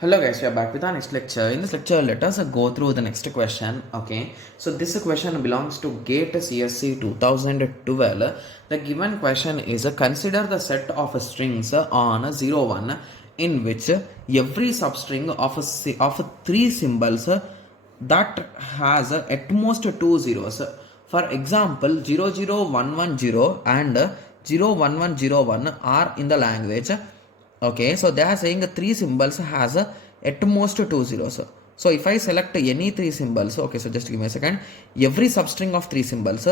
Hello guys, we are back with our next lecture. In this lecture, let us go through the next question. Okay, so this question belongs to GATE CSC 2012. The given question is consider the set of strings on 0 1 in which every substring of three symbols that has at most two zeros. For example, 00110 and 01101 are in the language. Okay, so they are saying three symbols has at most two zeros. So if I select any three symbols, okay, so just give me a second. Every substring of three symbols.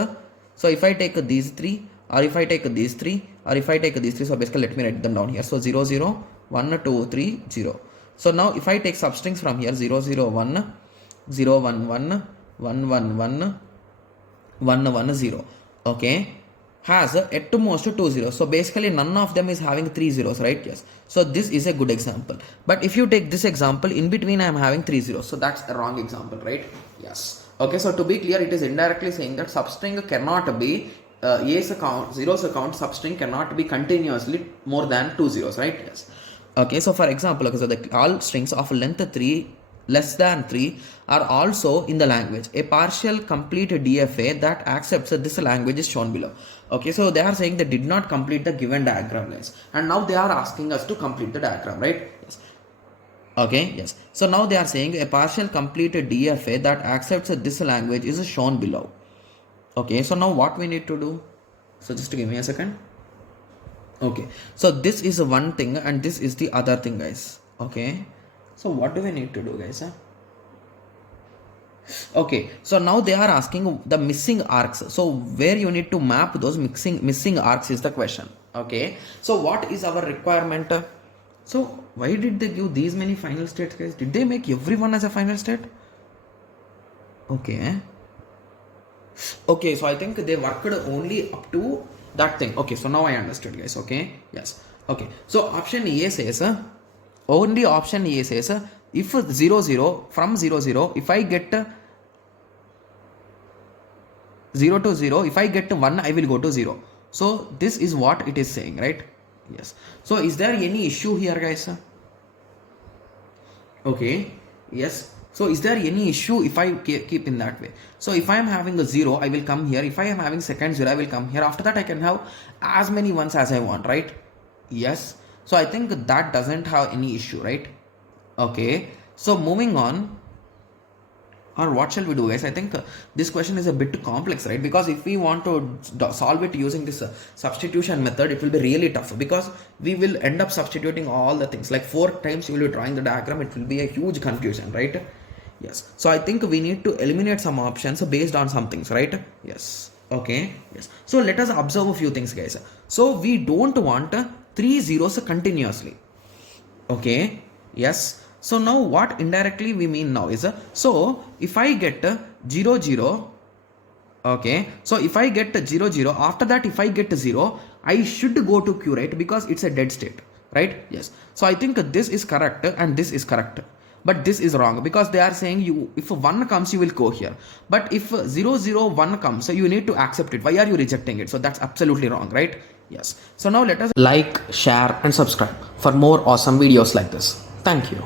So if I take these three, or if I take these three, or if I take these three, so basically let me write them down here. So 0 0 1 2 3 0. So now if I take substrings from here 0 0 1 0 1 1 1 1 1 1 1 0. Okay, has at most two zeros. So basically none of them is having three zeros, right? Yes. So this is a good example. But if you take this example, in between I am having three zeros. So that's a wrong example, right? Yes. Okay, so to be clear, it is indirectly saying that substring cannot be A's account, zeros account substring cannot be continuously more than two zeros, right? Yes. Okay, so for example, okay, so all strings of length 3 less than 3 are also in the language. A partial complete DFA that accepts this language is shown below. Okay, so they are saying they did not complete the given diagram lines, and now they are asking us to complete the diagram, right? Yes. Okay, yes. So now they are saying a partial complete DFA that accepts this language is shown below. Okay, so now what we need to do? So just give me a second. Okay, so this is one thing and this is the other thing, guys. Okay, so what do we need to do, guys? Okay, so now they are asking the missing arcs. So where you need to map those missing arcs is the question. Okay, so what is our requirement? So why did they give these many final states, guys? Did they make everyone as a final state? Okay. Okay, so I think they worked only up to that thing. Okay, so now I understood, guys. Okay, yes. Okay, so option A says only option A says if 0 0 from 0 0, if I get 0 to 0, if I get 1, I will go to 0. So this is what it is saying, right? Yes. So is there any issue here, guys? Okay, yes. So is there any issue if I keep in that way? So if I am having a 0, I will come here. If I am having second 0, I will come here. After that, I can have as many ones as I want, right? Yes. So I think that doesn't have any issue, right? Okay. So moving on. Or what shall we do, guys? I think this question is a bit complex, right? Because if we want to solve it using this substitution method, it will be really tough because we will end up substituting all the things. Like 4 times you will be drawing the diagram, it will be a huge confusion, right? Yes. So I think we need to eliminate some options based on some things, right? Yes. Okay. Yes. So let us observe a few things, guys. So we don't want 3 zeros continuously. Okay. Yes. So now what indirectly we mean now is, so if I get 0 0, okay, so if I get 0 0, after that if I get 0, I should go to Q, right? Because it's a dead state, right? Yes. So I think this is correct and this is correct. But this is wrong because they are saying you, if 1 comes, you will go here. But if 0 0 1 comes, you need to accept it. Why are you rejecting it? So that's absolutely wrong, right? Yes. So now let us like, share and subscribe for more awesome videos like this. Thank you.